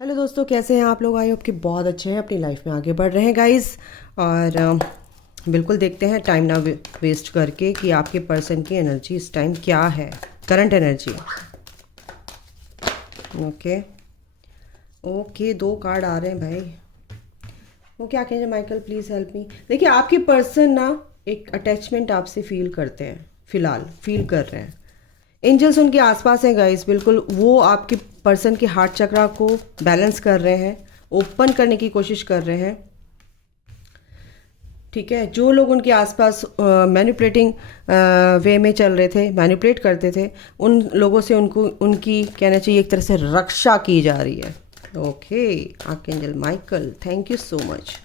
Hello दोस्तों, कैसे हैं आप लोग? आई होप कि बहुत अच्छे हैं, अपनी लाइफ में आगे बढ़ रहे हैं गाइस। और बिल्कुल देखते हैं टाइम ना वेस्ट करके कि आपके पर्सन की एनर्जी इस टाइम क्या है, करंट एनर्जी। ओके ओके, दो कार्ड आ रहे हैं भाई। वो क्या कहेंगे? Michael please help me. देखिए, आपके पर्सन ना एक अटैचमेंट आपसे फील करते हैं, फिलहाल फील कर रहे हैं। एंजल्स उनके आसपास हैं गाइस, बिल्कुल वो आपके पर्सन के हार्ट चक्रा को बैलेंस कर रहे हैं, ओपन करने की कोशिश कर रहे हैं। ठीक है, जो लोग उनके आसपास मैनिपुलेटिंग वे में चल रहे थे, मैनिपुलेट करते थे, उन लोगों से उनको उनकी कहना चाहिए एक तरह से रक्षा की जा रही है। Okay archangel Michael, thank you so much.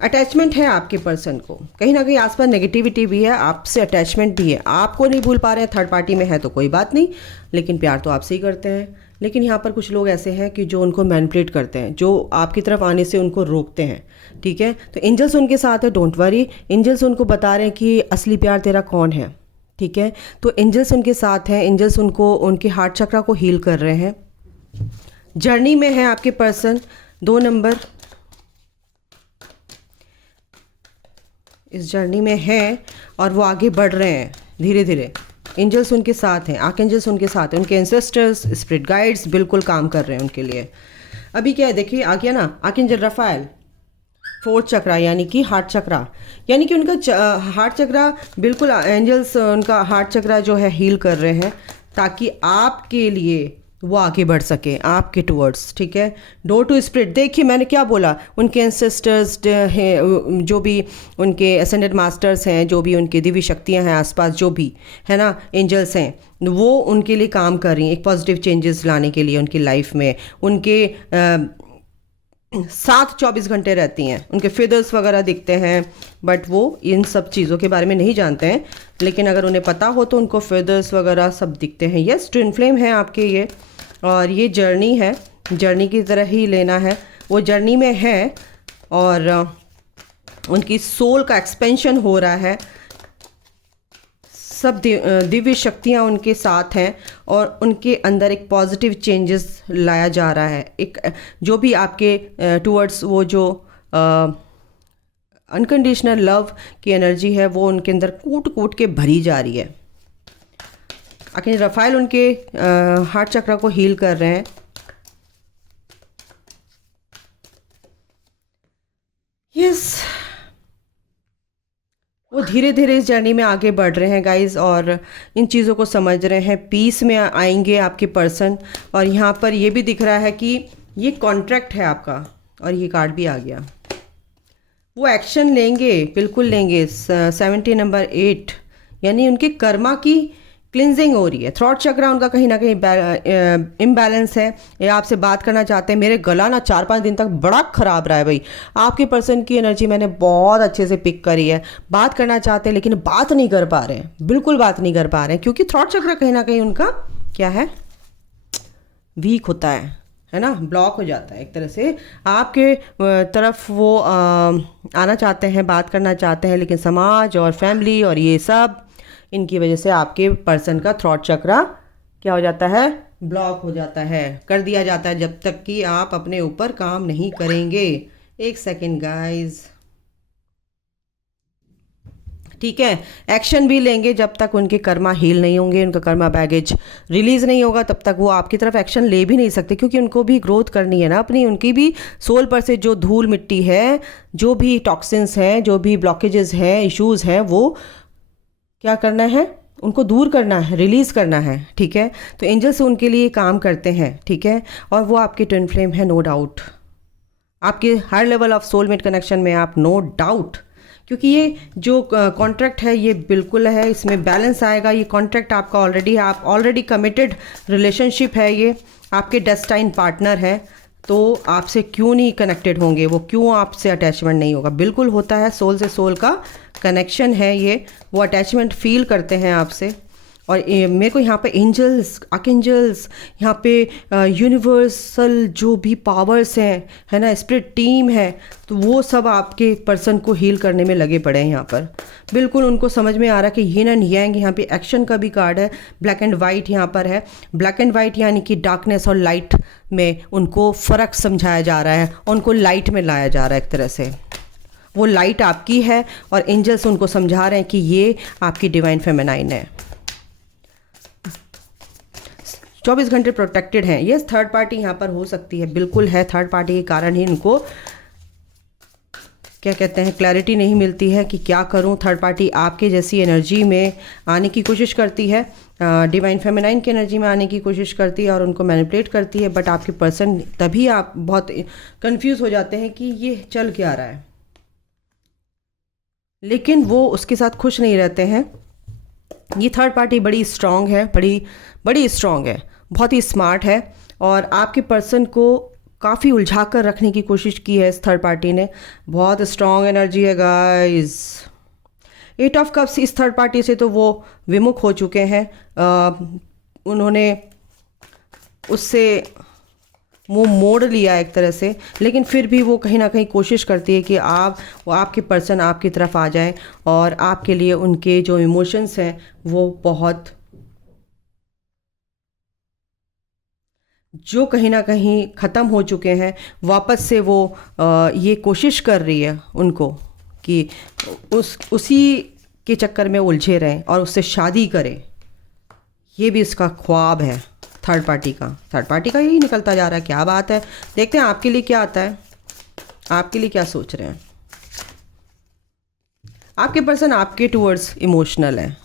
Attachment है आपके पर्सन को, कहीं ना कहीं आसपास नेगेटिविटी भी है, आपसे अटैचमेंट भी है। आपको नहीं भूल पा रहे हैं, थर्ड पार्टी में है तो कोई बात नहीं, लेकिन प्यार तो आपसे ही करते हैं। लेकिन यहाँ पर कुछ लोग ऐसे हैं कि जो उनको मैनिपुलेट करते हैं, जो आपकी तरफ आने से उनको रोकते हैं। ठीक है, तो एंजल्स उनके साथ है, डोंट वरी। एंजल्स उनको बता रहे हैं कि असली प्यार तेरा कौन है। ठीक है, तो एंजल्स उनके साथ हैं, एंजल्स उनको उनके हार्ट चक्रा को हील कर रहे हैं। जर्नी में है आपके पर्सन, 2 नंबर इस जर्नी में हैं और वो आगे बढ़ रहे हैं धीरे धीरे। एंजल्स उनके साथ हैं, आर्कएंजल्स उनके साथ हैं, उनके एंसेस्टर्स, स्पिरिट गाइड्स बिल्कुल काम कर रहे हैं उनके लिए। अभी क्या है, देखिए आ गया ना आर्कएंजल रफाएल, फोर्थ चक्रा यानी कि हार्ट चक्रा, यानी कि उनका हार्ट चक्रा बिल्कुल एंजल्स उनका हार्ट चक्रा जो है हील कर रहे हैं, ताकि आपके लिए वो आगे बढ़ सके आपके टूवर्ड्स। ठीक है, डोर टू स्पिरिट। देखिए मैंने क्या बोला, उनके एंसेस्टर्स हैं, जो भी उनके असेंडेड मास्टर्स हैं, जो भी उनकी दिव्य शक्तियां हैं आसपास, जो भी है ना एंजल्स हैं, वो उनके लिए काम कर रही हैं, एक पॉजिटिव चेंजेस लाने के लिए उनकी लाइफ में। उनके साथ 24 घंटे रहती हैं, उनके फेदर्स वगैरह दिखते हैं, बट वो इन सब चीज़ों के बारे में नहीं जानते हैं। लेकिन अगर उन्हें पता हो तो उनको फेदर्स वगैरह सब दिखते हैं। यस, ट्विन फ्लेम है आपके ये, और ये जर्नी है, जर्नी की तरह ही लेना है। वो जर्नी में है और उनकी सोल का एक्सपेंशन हो रहा है, सब दिव्य शक्तियाँ उनके साथ हैं और उनके अंदर एक पॉजिटिव चेंजेस लाया जा रहा है। एक जो भी आपके टूवर्ड्स वो जो अनकंडीशनल लव की एनर्जी है, वो उनके अंदर कूट कूट के भरी जा रही है। आखिर रफाइल उनके हार्ट चक्र को हील कर रहे हैं। यस, वो धीरे धीरे इस जर्नी में आगे बढ़ रहे हैं गाइस, और इन चीज़ों को समझ रहे हैं। पीस में आएंगे आपके पर्सन। और यहाँ पर ये भी दिख रहा है कि ये कॉन्ट्रैक्ट है आपका, और ये कार्ड भी आ गया। वो एक्शन लेंगे, बिल्कुल लेंगे। 70 नंबर 8 यानी उनके कर्मा की क्लिनजिंग हो रही है। थ्रॉट चक्रा उनका कहीं ना कहीं इम्बैलेंस है। ये आपसे बात करना चाहते हैं। मेरे गला ना 4-5 दिन तक बड़ा ख़राब रहा है भाई। आपके पर्सन की एनर्जी मैंने बहुत अच्छे से पिक करी है। बात करना चाहते हैं लेकिन बात नहीं कर पा रहे हैं, बिल्कुल बात नहीं कर पा रहे हैं, क्योंकि थ्रॉट चक्रा कहीं ना कहीं उनका क्या है, वीक होता है ना, ब्लॉक हो जाता है एक तरह से। आपके तरफ वो आना चाहते हैं, बात करना चाहते हैं, लेकिन समाज और फैमिली और ये सब, इनकी वजह से आपके पर्सन का थ्रॉट चक्रा क्या हो जाता है, ब्लॉक हो जाता है, कर दिया जाता है, जब तक कि आप अपने ऊपर काम नहीं करेंगे। एक सेकेंड गाइस, ठीक है, एक्शन भी लेंगे जब तक उनके कर्मा हील नहीं होंगे, उनका कर्मा बैगेज रिलीज नहीं होगा, तब तक वो आपकी तरफ एक्शन ले भी नहीं सकते, क्योंकि उनको भी ग्रोथ करनी है ना अपनी। उनकी भी सोल पर से जो धूल मिट्टी है, जो भी टॉक्सिन्स हैं, जो भी ब्लॉकेजेस हैं, इश्यूज हैं, वो क्या करना है, उनको दूर करना है, रिलीज़ करना है। ठीक है, तो एंजल्स उनके लिए काम करते हैं। ठीक है, और वो आपके ट्विन फ्लेम है, नो डाउट। आपके हर लेवल ऑफ सोलमेट कनेक्शन में आप, नो डाउट, क्योंकि ये जो कॉन्ट्रैक्ट है ये बिल्कुल है, इसमें बैलेंस आएगा। ये कॉन्ट्रैक्ट आपका ऑलरेडी है, आप ऑलरेडी कमिटेड रिलेशनशिप है, ये आपके डेस्टाइन पार्टनर है, तो आपसे क्यों नहीं कनेक्टेड होंगे, वो क्यों आपसे अटैचमेंट नहीं होगा, बिल्कुल होता है। सोल से सोल का कनेक्शन है ये, वो अटैचमेंट फील करते हैं आपसे। और मेरे को यहाँ पे एंजल्स, आर्कएंजल्स, यहाँ पे यूनिवर्सल जो भी पावर्स हैं, है ना, स्पिरिट टीम है, तो वो सब आपके पर्सन को हील करने में लगे पड़े हैं यहाँ पर। बिल्कुल उनको समझ में आ रहा है कि यिन एंड यांग, यहाँ पे एक्शन का भी कार्ड है। ब्लैक एंड वाइट यहाँ पर है। ब्लैक एंड वाइट यानी कि डार्कनेस और लाइट में उनको फ़र्क समझाया जा रहा है, उनको लाइट में लाया जा रहा है एक तरह से। वो लाइट आपकी है और एंजल्स उनको समझा रहे हैं कि ये आपकी डिवाइन फेमिनाइन है। 24 घंटे प्रोटेक्टेड हैं। ये थर्ड पार्टी यहाँ पर हो सकती है, बिल्कुल है। थर्ड पार्टी के कारण ही इनको क्या कहते हैं, क्लैरिटी नहीं मिलती है कि क्या करूं। थर्ड पार्टी आपके जैसी एनर्जी में आने की कोशिश करती है, डिवाइन फेमिनाइन की एनर्जी में आने की कोशिश करती है और उनको मैनिपुलेट करती है। बट आपके पर्सन, तभी आप बहुत कंफ्यूज हो जाते हैं कि ये चल क्या रहा है, लेकिन वो उसके साथ खुश नहीं रहते हैं। ये थर्ड पार्टी बड़ी स्ट्रांग है, बड़ी स्ट्रांग है, बहुत ही स्मार्ट है और आपके पर्सन को काफ़ी उलझा कर रखने की कोशिश की है इस थर्ड पार्टी ने। बहुत स्ट्रांग एनर्जी है गाइस। 8 ऑफ कप्स, इस थर्ड पार्टी से तो वो विमुख हो चुके हैं। उन्होंने उससे मुंह मोड़ लिया एक तरह से, लेकिन फिर भी वो कहीं ना कहीं कोशिश करती है कि वो आपके पर्सन आपकी तरफ आ जाए और आपके लिए उनके जो इमोशंस हैं वो बहुत, जो कहीं ना कहीं ख़त्म हो चुके हैं, वापस से वो ये कोशिश कर रही है उनको कि उसी के चक्कर में उलझे रहें और उससे शादी करें। ये भी इसका ख्वाब है थर्ड पार्टी का यही निकलता जा रहा है। क्या बात है, देखते हैं आपके लिए क्या आता है, आपके लिए क्या सोच रहे हैं। आपके पर्सन आपके टूवर्ड्स इमोशनल है,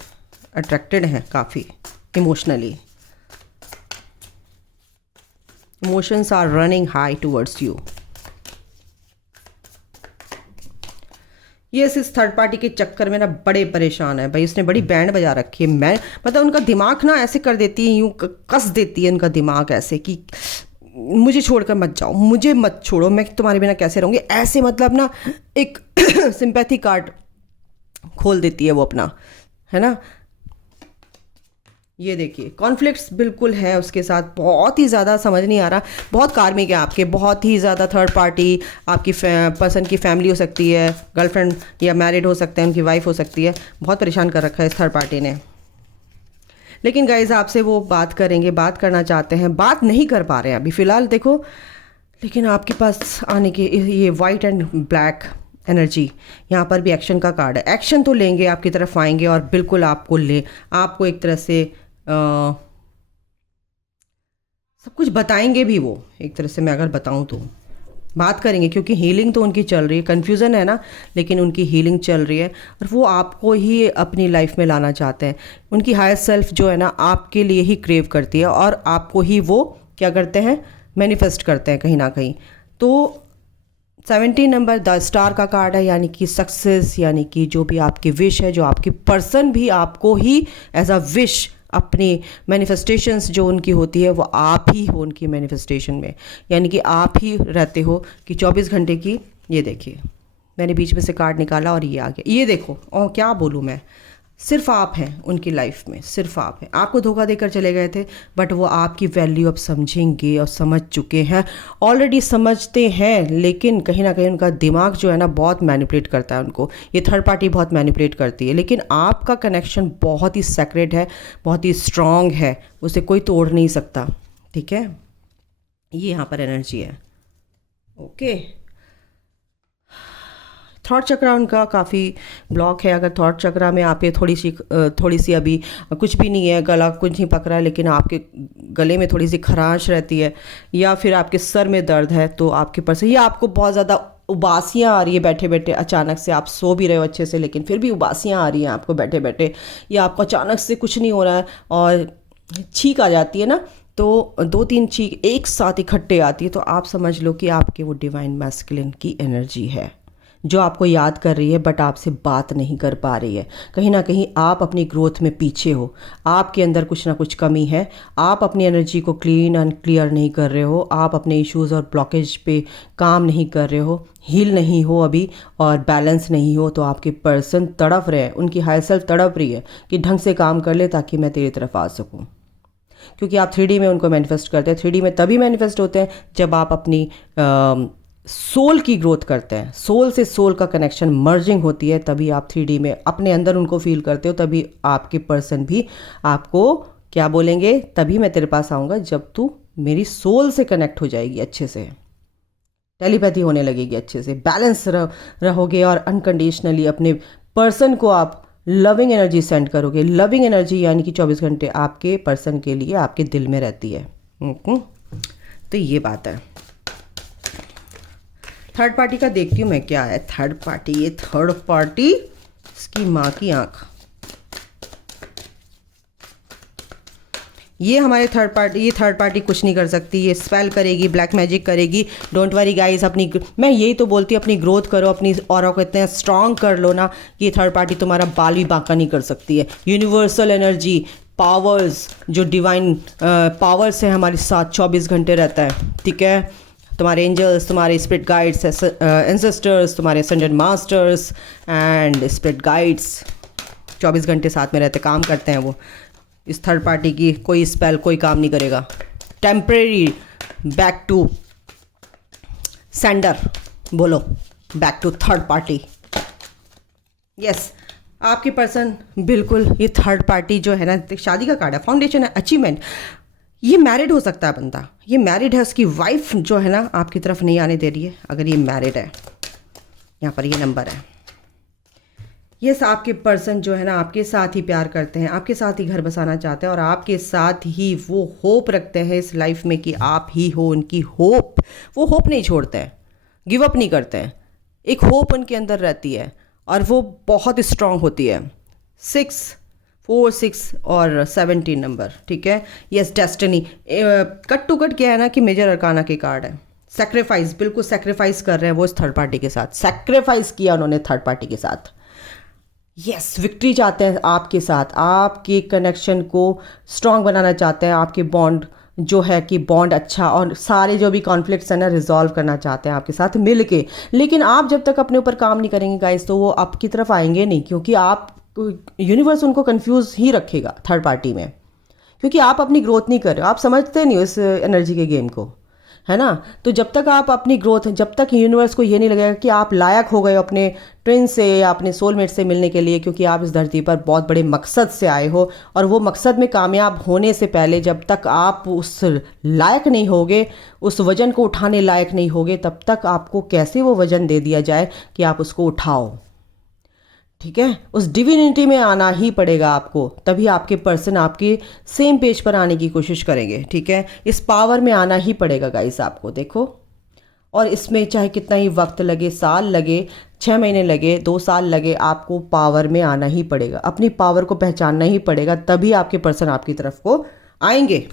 अट्रैक्टेड है काफ़ी emotionally. Emotions are running high towards you. ये इस थर्ड पार्टी के चक्कर में ना बड़े परेशान है भाई। उसने बड़ी बैंड बजा रखी है। मैं मतलब उनका दिमाग ना ऐसे कर देती है, यूँ कस देती है उनका दिमाग ऐसे कि मुझे छोड़कर मत जाओ, मुझे मत छोड़ो, मैं तुम्हारे बिना कैसे रहूँगी, ऐसे मतलब ना एक सिंपैथी कार्ड खोल देती है वो अपना, है ना। ये देखिए कॉन्फ्लिक्ट्स बिल्कुल है उसके साथ, बहुत ही ज़्यादा समझ नहीं आ रहा, बहुत कार्मिक है आपके, बहुत ही ज़्यादा। थर्ड पार्टी आपकी पर्सन की फैमिली हो सकती है, गर्लफ्रेंड या मैरिड हो सकते हैं, उनकी वाइफ हो सकती है। बहुत परेशान कर रखा है इस थर्ड पार्टी ने। लेकिन गाइज आपसे वो बात करेंगे, बात करना चाहते हैं, बात नहीं कर पा रहे हैं अभी फ़िलहाल देखो। लेकिन आपके पास आने के ये वाइट एंड ब्लैक एनर्जी, यहाँ पर भी एक्शन का कार्ड है। एक्शन तो लेंगे, आपकी तरफ आएंगे और बिल्कुल आपको एक तरह से सब कुछ बताएंगे भी वो, एक तरह से मैं अगर बताऊं तो बात करेंगे, क्योंकि हीलिंग तो उनकी चल रही है। कन्फ्यूज़न है ना, लेकिन उनकी हीलिंग चल रही है और वो आपको ही अपनी लाइफ में लाना चाहते हैं। उनकी हायर सेल्फ जो है ना आपके लिए ही क्रेव करती है और आपको ही वो क्या करते हैं, मैनिफेस्ट करते हैं कहीं ना कहीं। तो 17 नंबर द स्टार का कार्ड है, यानी कि सक्सेस, यानी कि जो भी आपकी विश है, जो आपकी पर्सन भी आपको ही एज अ विश अपनी मैनिफेस्टेशंस जो उनकी होती है वो आप ही हो उनकी मैनिफेस्टेशन में, यानी कि आप ही रहते हो कि 24 घंटे की। ये देखिए मैंने बीच में से कार्ड निकाला और ये आ गया। ये देखो, और क्या बोलूँ मैं, सिर्फ आप हैं उनकी लाइफ में, सिर्फ आप हैं। आपको धोखा देकर चले गए थे, बट वो आपकी वैल्यू अब समझेंगे और समझ चुके हैं, ऑलरेडी समझते हैं। लेकिन कहीं ना कहीं उनका दिमाग जो है ना बहुत मैनिपुलेट करता है उनको, ये थर्ड पार्टी बहुत मैनिपुलेट करती है। लेकिन आपका कनेक्शन बहुत ही सेक्रेट है, बहुत ही स्ट्रॉन्ग है, उसे कोई तोड़ नहीं सकता, ठीक है। ये यहाँ पर एनर्जी है, ओके। थॉट चक्रा उनका काफ़ी ब्लॉक है। अगर थॉट चक्रा में आप ये थोड़ी सी अभी कुछ भी नहीं है, गला कुछ नहीं पक रहा है, लेकिन आपके गले में थोड़ी सी खराश रहती है या फिर आपके सर में दर्द है, तो आपके पर्सन, ये आपको बहुत ज़्यादा उबासियाँ आ रही है बैठे बैठे। अचानक से आप सो भी रहे हो अच्छे से, लेकिन फिर भी उबासियाँ आ रही हैं आपको बैठे बैठे, या आपको अचानक से कुछ नहीं हो रहा है और छींक आ जाती है ना, तो 2-3 छींक एक साथ इकट्ठे आती है, तो आप समझ लो कि आपके वो डिवाइन मैस्कुलिन की एनर्जी है जो आपको याद कर रही है बट आपसे बात नहीं कर पा रही है। कहीं ना कहीं आप अपनी ग्रोथ में पीछे हो, आपके अंदर कुछ ना कुछ कमी है, आप अपनी एनर्जी को क्लीन एंड क्लियर नहीं कर रहे हो, आप अपने इश्यूज़ और ब्लॉकेज पे काम नहीं कर रहे हो, हील नहीं हो अभी और बैलेंस नहीं हो, तो आपके पर्सन तड़प रहे हैं, उनकी हायर सेल्फ तड़प रही है कि ढंग से काम कर ले ताकि मैं तेरी तरफ आ सकूं। क्योंकि आप 3D में उनको मैनिफेस्ट करते हैं। 3D में तभी मैनिफेस्ट होते हैं जब आप अपनी सोल की ग्रोथ करते हैं, सोल से सोल का कनेक्शन मर्जिंग होती है, तभी आप 3D में अपने अंदर उनको फील करते हो। तभी आपके पर्सन भी आपको क्या बोलेंगे, तभी मैं तेरे पास आऊँगा जब तू मेरी सोल से कनेक्ट हो जाएगी, अच्छे से टेलीपैथी होने लगेगी, अच्छे से बैलेंस रहोगे और अनकंडीशनली अपने पर्सन को आप लविंग एनर्जी सेंड करोगे। लविंग एनर्जी यानी कि 24 घंटे आपके पर्सन के लिए आपके दिल में रहती है। तो ये बात है। थर्ड पार्टी का देखती हूँ मैं क्या है। थर्ड पार्टी, ये थर्ड पार्टी, इसकी माँ की आँख। ये हमारे थर्ड पार्टी, ये थर्ड पार्टी कुछ नहीं कर सकती, ये स्पेल करेगी, ब्लैक मैजिक करेगी। डोंट वरी गाइस, अपनी, मैं यही तो बोलती हूँ, अपनी ग्रोथ करो, अपनी ऑरा को इतना स्ट्रांग कर लो ना, ये थर्ड पार्टी तुम्हारा बाल भी बांका नहीं कर सकती है। यूनिवर्सल एनर्जी, पावर्स, जो डिवाइन पावर्स है हमारे साथ 24 घंटे रहता है, ठीक है। तुम्हारे एंजल्स, तुम्हारे स्पिरिट गाइड्स, एंसेस्टर्स, तुम्हारे ascendant masters and spirit guides 24 घंटे साथ में रहते, काम करते हैं वो। इस थर्ड पार्टी की कोई स्पेल, कोई काम नहीं करेगा। टेम्परेरी बैक टू सेंडर, बोलो back to third party. Yes, आपके पर्सन बिल्कुल, ये थर्ड पार्टी जो है ना, शादी का कार्ड है, फाउंडेशन है, अचीवमेंट। ये मैरिड हो सकता है बंदा, ये मैरिड है, उसकी वाइफ जो है ना आपकी तरफ नहीं आने दे रही है। अगर ये मैरिड है, यहाँ पर ये नंबर है। यस, आपके पर्सन जो है ना आपके साथ ही प्यार करते हैं, आपके साथ ही घर बसाना चाहते हैं और आपके साथ ही वो होप रखते हैं इस लाइफ में कि आप ही हो उनकी होप। वो होप नहीं छोड़ते हैं, गिव अप नहीं करते हैं, एक होप उनके अंदर रहती है और वो बहुत स्ट्रांग होती है। 6, 4, 6 और 17 नंबर, ठीक है। Yes, destiny, cut to cut क्या है ना कि मेजर अरकाना के कार्ड है। सेक्रीफाइस, बिल्कुल सेक्रीफाइस कर रहे हैं वो इस थर्ड पार्टी के साथ, सेक्रीफाइस किया उन्होंने थर्ड पार्टी के साथ। यस, विक्ट्री चाहते हैं आपके साथ, आपके कनेक्शन को स्ट्रांग बनाना चाहते हैं, आपके बॉन्ड जो है कि बॉन्ड अच्छा, और सारे जो भी कॉन्फ्लिक्ट्स हैं ना रिजॉल्व करना चाहते हैं आपके साथ मिल के। लेकिन आप जब तक अपने ऊपर काम नहीं करेंगे गाइस, तो वो आपकी तरफ आएंगे नहीं, क्योंकि आप, यूनिवर्स उनको कंफ्यूज ही रखेगा थर्ड पार्टी में, क्योंकि आप अपनी ग्रोथ नहीं कर रहे हो, आप समझते नहीं हो इस एनर्जी के गेम को, है ना। तो जब तक आप अपनी ग्रोथ, जब तक यूनिवर्स को ये नहीं लगेगा कि आप लायक हो गए अपने ट्विन से या अपने सोलमेट से मिलने के लिए, क्योंकि आप इस धरती पर बहुत बड़े मकसद से आए हो, और वो मकसद में कामयाब होने से पहले जब तक आप उस लायक नहीं होगे, उस वज़न को उठाने लायक नहीं होगे, तब तक आपको कैसे वो वज़न दे दिया जाए कि आप उसको उठाओ, ठीक है। उस डिविनिटी में आना ही पड़ेगा आपको, तभी आपके पर्सन आपके सेम पेज पर आने की कोशिश करेंगे, ठीक है। इस पावर में आना ही पड़ेगा गाइस आपको, देखो। और इसमें चाहे कितना ही वक्त लगे, साल लगे, 6 महीने लगे, 2 साल लगे, आपको पावर में आना ही पड़ेगा, अपनी पावर को पहचानना ही पड़ेगा, तभी आपके पर्सन आपकी तरफ को आएंगे।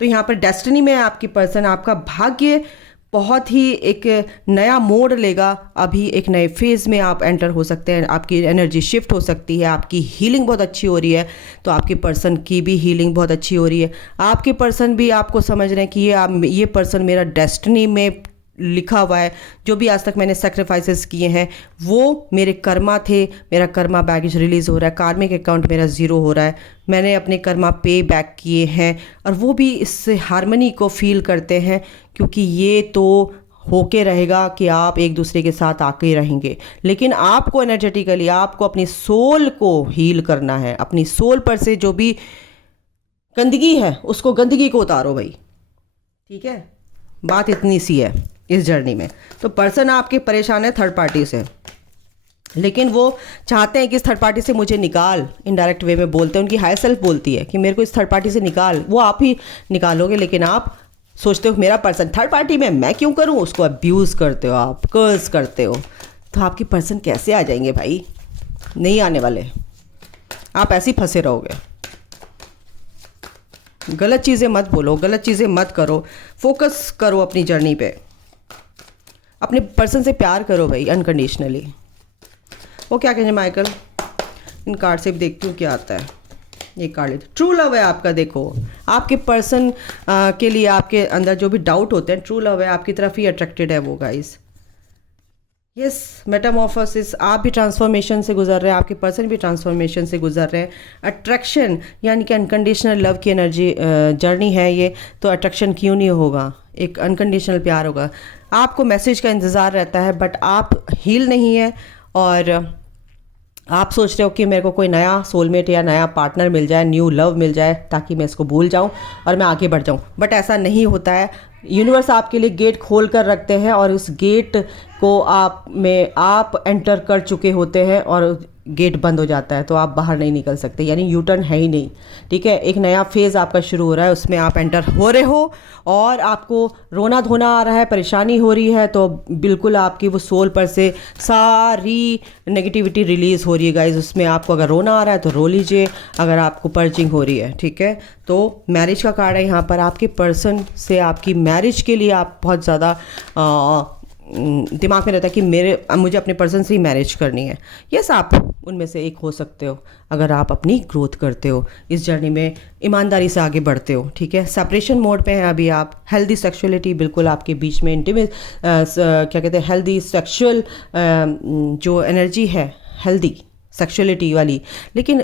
तो यहाँ पर डेस्टिनी में आपकी पर्सन, आपका भाग्य बहुत ही एक नया मोड़ लेगा। अभी एक नए फेज़ में आप एंटर हो सकते हैं, आपकी एनर्जी शिफ्ट हो सकती है, आपकी हीलिंग बहुत अच्छी हो रही है, तो आपके पर्सन की भी हीलिंग बहुत अच्छी हो रही है। आपके पर्सन भी आपको समझ रहे हैं कि ये पर्सन मेरा डेस्टिनी में लिखा हुआ है, जो भी आज तक मैंने सेक्रीफाइसेस किए हैं वो मेरे कर्मा थे, मेरा कर्मा बैगेज रिलीज़ हो रहा है, कार्मिक अकाउंट मेरा ज़ीरो हो रहा है, मैंने अपने कर्मा पे बैक किए हैं, और वो भी इस हार्मनी को फील करते हैं, क्योंकि ये तो होके रहेगा कि आप एक दूसरे के साथ आके रहेंगे। लेकिन आपको एनर्जेटिकली, आपको अपनी सोल को हील करना है, अपनी सोल पर से जो भी गंदगी है उसको, गंदगी को उतारो भाई, ठीक है। बात इतनी सी है इस जर्नी में। तो पर्सन आपके परेशान है थर्ड पार्टी से, लेकिन वो चाहते हैं कि इस थर्ड पार्टी से मुझे निकाल, इनडायरेक्ट वे में बोलते हैं, उनकी हायर सेल्फ बोलती है कि मेरे को इस थर्ड पार्टी से निकाल। वो आप ही निकालोगे, लेकिन आप सोचते हो मेरा पर्सन थर्ड पार्टी में, मैं क्यों करूं, उसको अब्यूज़ करते हो, आप कर्स करते हो। तो आपके पर्सन कैसे आ जाएंगे भाई, नहीं आने वाले, आप ऐसे ही फंसे रहोगे। गलत चीज़ें मत बोलो, गलत चीज़ें मत करो, फोकस करो अपनी जर्नी पे। अपने पर्सन से प्यार करो भाई अनकंडीशनली। वो क्या कहेंगे माइकल, इन कार्ड से भी देखती हूँ क्या आता है। ये कार्ड लेते, ट्रू लव है आपका। देखो आपके पर्सन के लिए आपके अंदर जो भी डाउट होते हैं, ट्रू लव है, आपकी तरफ ही अट्रैक्टेड है वो गाइस। यस, मेटामॉर्फोसिस, आप भी ट्रांसफॉर्मेशन से गुजर रहे हैं, आपके पर्सन भी ट्रांसफॉर्मेशन से गुजर रहे हैं। अट्रैक्शन यानी कि अनकंडीशनल लव की एनर्जी जर्नी है ये, तो अट्रैक्शन क्यों नहीं होगा, एक अनकंडीशनल प्यार होगा। आपको मैसेज का इंतज़ार रहता है बट आप हील नहीं है और आप सोच रहे हो कि मेरे को कोई नया सोलमेट या नया पार्टनर मिल जाए, न्यू लव मिल जाए ताकि मैं इसको भूल जाऊं और मैं आगे बढ़ जाऊं, बट ऐसा नहीं होता है। यूनिवर्स आपके लिए गेट खोल कर रखते हैं और उस गेट को आप एंटर कर चुके होते हैं और गेट बंद हो जाता है तो आप बाहर नहीं निकल सकते, यानी यू टर्न है ही नहीं। ठीक है, एक नया फेज़ आपका शुरू हो रहा है, उसमें आप एंटर हो रहे हो और आपको रोना धोना आ रहा है, परेशानी हो रही है, तो बिल्कुल आपकी वो सोल पर से सारी नेगेटिविटी रिलीज़ हो रही है गाइज। उसमें आपको अगर रोना आ रहा है तो रो लीजिए, अगर आपको पर्चिंग हो रही है। ठीक है, तो मैरिज का कार्ड है यहाँ पर। आपके पर्सन से आपकी मैरिज के लिए आप बहुत ज़्यादा दिमाग में रहता है कि मुझे अपने पर्सन से ही मैरिज करनी है। यस, आप उनमें से एक हो सकते हो अगर आप अपनी ग्रोथ करते हो, इस जर्नी में ईमानदारी से आगे बढ़ते हो। ठीक है, सेपरेशन मोड पे हैं अभी आप। हेल्दी सेक्सुअलिटी बिल्कुल आपके बीच में, इंटीमेट क्या कहते हैं, हेल्दी सेक्सुअल जो एनर्जी है, हेल्दी सेक्सुअलिटी वाली। लेकिन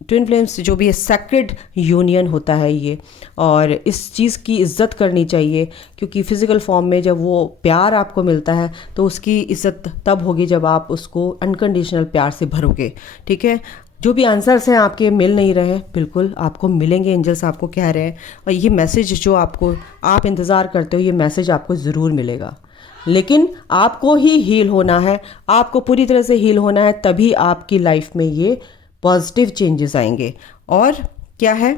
ट्विन फ्लेम्स जो भी है, सेक्रेड यूनियन होता है ये, और इस चीज़ की इज़्ज़त करनी चाहिए क्योंकि फ़िज़िकल फॉर्म में जब वो प्यार आपको मिलता है तो उसकी इज़्ज़त तब होगी जब आप उसको अनकंडीशनल प्यार से भरोगे। ठीक है, जो भी आंसर्स हैं आपके मिल नहीं रहे, बिल्कुल आपको मिलेंगे, एंजल्स आपको कह रहे हैं, और ये मैसेज जो आप इंतज़ार करते हो, ये मैसेज आपको ज़रूर मिलेगा। लेकिन आपको ही हील होना है, आपको पूरी तरह से हील होना है, तभी आपकी लाइफ में ये पॉजिटिव चेंजेस आएंगे। और क्या है,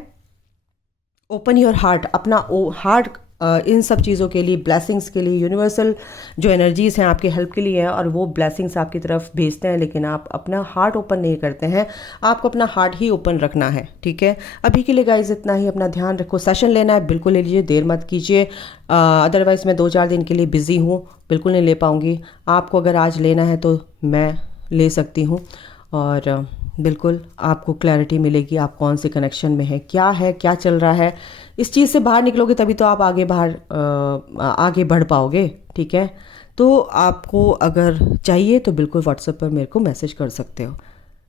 ओपन योर हार्ट, अपना हार्ट इन सब चीज़ों के लिए, ब्लेसिंग्स के लिए, यूनिवर्सल जो एनर्जीज़ हैं आपके हेल्प के लिए हैं और वो ब्लेसिंग्स आपकी तरफ भेजते हैं, लेकिन आप अपना हार्ट ओपन नहीं करते हैं। आपको अपना हार्ट ही ओपन रखना है। ठीक है, अभी के लिए गाइज इतना ही। अपना ध्यान रखो। सेशन लेना है बिल्कुल ले लीजिए, देर मत कीजिए, अदरवाइज़ मैं 2-4 दिन के लिए बिज़ी हूँ, बिल्कुल नहीं ले पाऊँगी। आपको अगर आज लेना है तो मैं ले सकती हूँ और बिल्कुल आपको क्लैरिटी मिलेगी आप कौन से कनेक्शन में है, क्या चल रहा है। इस चीज़ से बाहर निकलोगे तभी तो आप आगे बढ़ पाओगे। ठीक है, तो आपको अगर चाहिए तो बिल्कुल व्हाट्सएप पर मेरे को मैसेज कर सकते हो।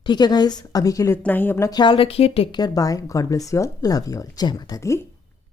ठीक है गाइज, अभी के लिए इतना ही। अपना ख्याल रखिए, take care, bye, God bless you all, love you all, जय माता दी।